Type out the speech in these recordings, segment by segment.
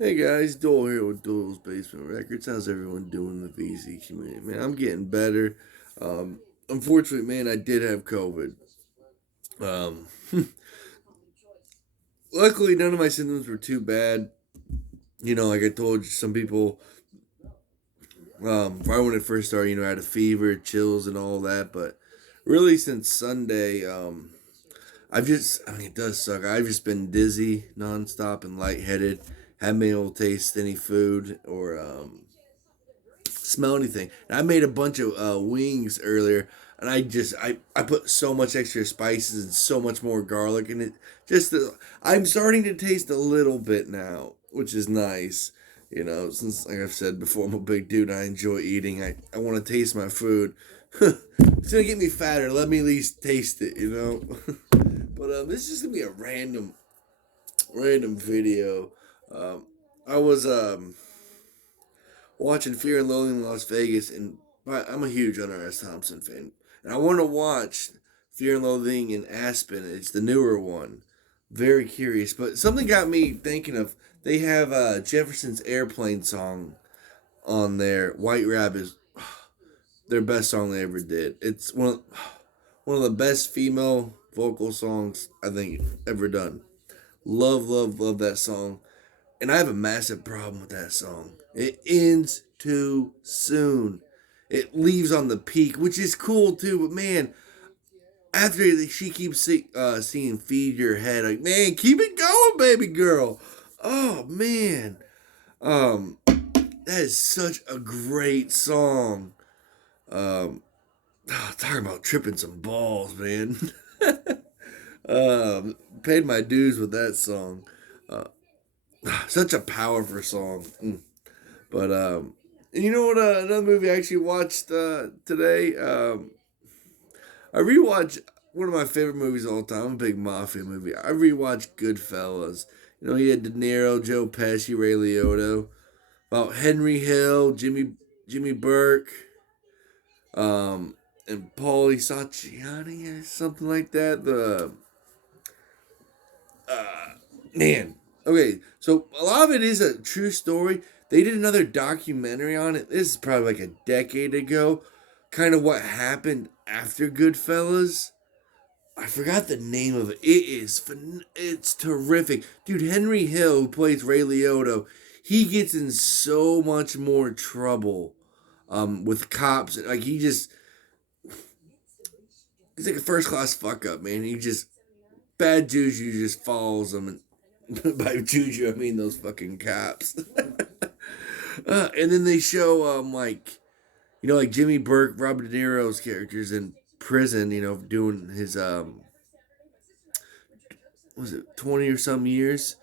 Hey guys, Dole here with Dole's Basement Records. How's everyone doing in the VZ community? Man, I'm getting better. Unfortunately, man, I did have COVID. Um, Luckily, none of my symptoms were too bad. Like I told you, some people, right when it first started, I had a fever, chills, and all that. But really, since Sunday, it does suck. I've just been dizzy nonstop and lightheaded. Haven't been able to taste any food or smell anything. And I made a bunch of wings earlier, and I put so much extra spices and so much more garlic, and it just I'm starting to taste a little bit now, which is nice. Since like I've said before, I'm a big dude. I enjoy eating. I want to taste my food. It's gonna get me fatter. Let me at least taste it. But this is just gonna be a random video. Um, I was watching Fear and Loathing in Las Vegas, and I'm a huge Hunter S. Thompson fan, and I want to watch Fear and Loathing in Aspen. It's the newer one. Very curious, but something got me thinking of. They have Jefferson's Airplane song on there. White Rabbit is their best song they ever did. It's one of the best female vocal songs I think ever done. Love, love, love that song. And I have a massive problem with that song. It ends too soon. It leaves on the peak, which is cool too. But man, after she keeps singing "Feed Your Head," like man, keep it going, baby girl. Oh man, that is such a great song. Talking about tripping some balls, man. Paid my dues with that song. Uh, Such a powerful song. But and you know what? Another movie I actually watched today. I rewatched one of my favorite movies of all time. I'm a big mafia movie. I rewatched Goodfellas. He had De Niro, Joe Pesci, Ray Liotta, about Henry Hill, Jimmy Burke, and Paulie Satriani or something like that. The man. Okay, so a lot of it is a true story. They did another documentary on it. This is probably like a decade ago. Kind of what happened after Goodfellas. I forgot the name of it. It's terrific, dude. Henry Hill, who plays Ray Liotta, he gets in so much more trouble, with cops. Like he's like a first class fuck up, man. He just bad juju just follows him, and by juju I mean those fucking cops. And then they show like like Jimmy Burke, Robert De Niro's characters in prison, doing his was it 20 or some years.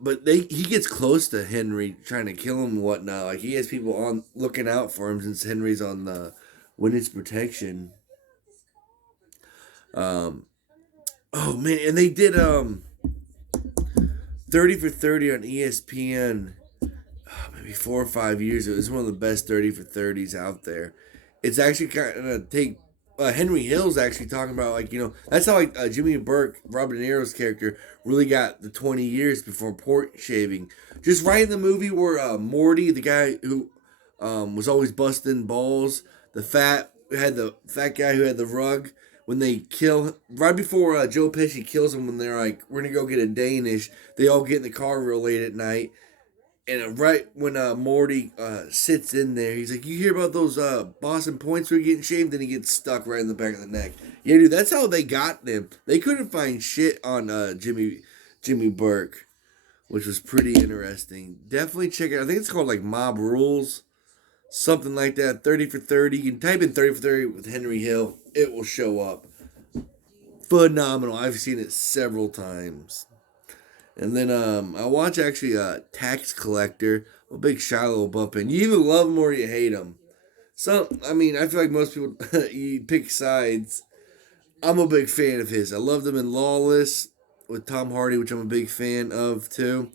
But he gets close to Henry, trying to kill him and whatnot. Like he has people on looking out for him since Henry's on the witness protection. Um, oh man, and they did 30 for 30 on ESPN. Maybe 4 or 5 years. It was one of the best 30 for 30s out there. It's actually kind of take Henry Hill's actually talking about like that's how like Jimmy Burke, Robert De Niro's character, really got the 20 years before port shaving. Just right in the movie where Morty, the guy who was always busting balls, the fat guy who had the rug. When they kill right before Joe Pesci kills him, when they're like, "We're gonna go get a Danish," they all get in the car real late at night, and right when Morty sits in there, he's like, "You hear about those Boston points we're getting shaved?" Then he gets stuck right in the back of the neck. Yeah, dude, that's how they got them. They couldn't find shit on Jimmy Burke, which was pretty interesting. Definitely check it out. I think it's called like Mob Rules, something like that. 30 for 30. You can type in 30 for 30 with Henry Hill. It will show up. Phenomenal. I've seen it several times. And then I watch actually Tax Collector. I'm a big Shiloh LaBeouf fan. You either love him or you hate him. I feel like most people you pick sides. I'm a big fan of his. I loved him in Lawless with Tom Hardy, which I'm a big fan of too.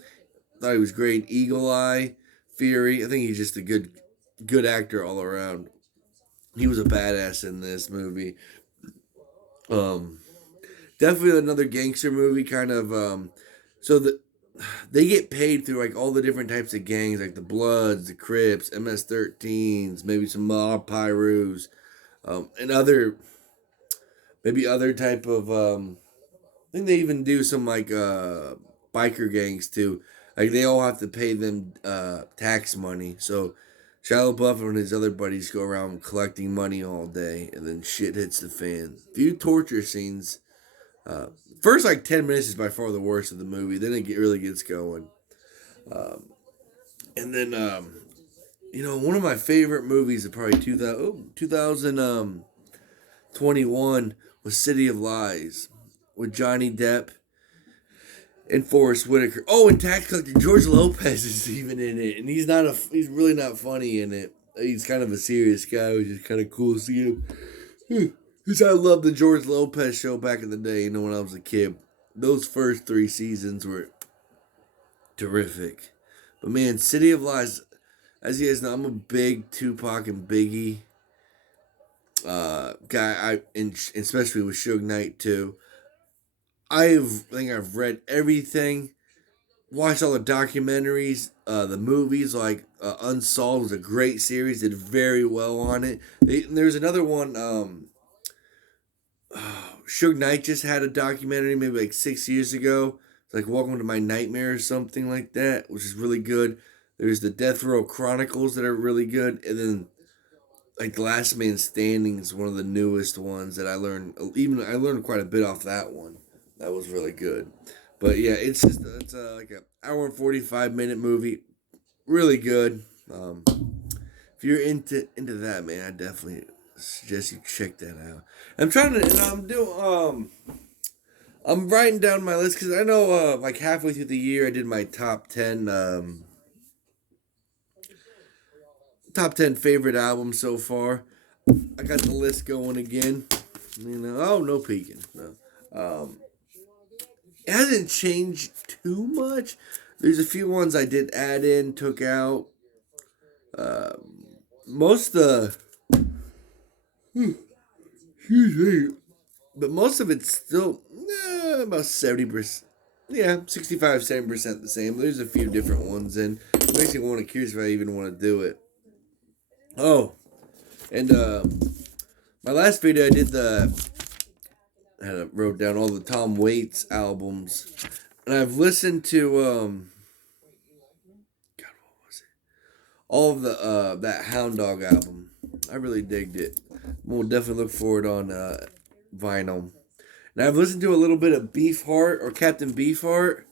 Thought he was great. Eagle Eye, Fury. I think he's just a good actor all around. He was a badass in this movie. Um, Definitely another gangster movie, kind of. So the they get paid through like all the different types of gangs, like the Bloods, the Crips, MS-13s, maybe some Mob Pyrus, and other maybe other type of. I think they even do some like biker gangs too. Like they all have to pay them tax money. So Shia LaBeouf and his other buddies go around collecting money all day, and then shit hits the fan. Few torture scenes. Uh, First like 10 minutes is by far the worst of the movie. Then really gets going. Um, and then one of my favorite movies of probably 2021 was City of Lies with Johnny Depp and Forrest Whitaker. Oh, and Tax Collector George Lopez is even in it, and he's really not funny in it. He's kind of a serious guy, which is kind of cool to see him. Because I loved the George Lopez show back in the day. When I was a kid, those first 3 seasons were terrific. But man, City of Lies. As you guys know, I'm a big Tupac and Biggie guy. Especially with Suge Knight too. I think I've read everything, watched all the documentaries, the movies like Unsolved was a great series, did very well on it. There's another one. Suge Knight just had a documentary maybe like 6 years ago. It's like Welcome to My Nightmare or something like that, which is really good. There's the Death Row Chronicles that are really good, and then like Last Man Standing is one of the newest ones that I learned. I learned quite a bit off that one. That was really good. But yeah, it's like an hour and 45 minute movie, really good. If you're into that, man, I definitely suggest you check that out. I'm trying to, and I'm writing down my list because I know like halfway through the year I did my top ten favorite albums so far. I got the list going again. Oh, no peeking. No. It hasn't changed too much. There's a few ones I did add in, took out. Uh, most of the, excuse me, but most of it's still about 70%. Yeah, 65-70% the same. There's a few different ones in. It makes me want to curious if I even want to do it. Oh, and my last video I did wrote down all the Tom Waits albums, and I've listened to God, what was it? All of the that Hound Dog album. I really digged it. We'll definitely look for it on vinyl. And I've listened to a little bit of Beefheart or Captain Beefheart.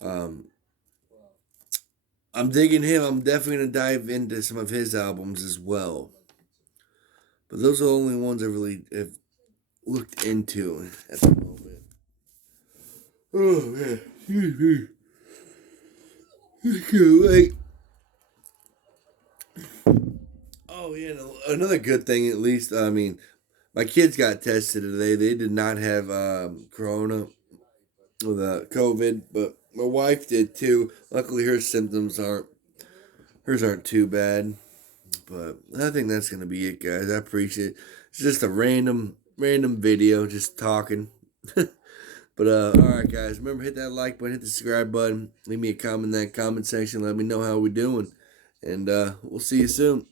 Um, I'm digging him. I'm definitely gonna dive into some of his albums as well. But those are the only ones I really have looked into at the moment. Oh man, excuse me. I can't wait. Oh yeah, another good thing at least. I mean, my kids got tested today. They did not have corona with COVID, but my wife did too. Luckily, hers aren't too bad. But I think that's gonna be it, guys. I appreciate it. It's just a random video, just talking. But all right, guys. Remember, hit that like button, hit the subscribe button, leave me a comment in that comment section. Let me know how we're doing, and we'll see you soon.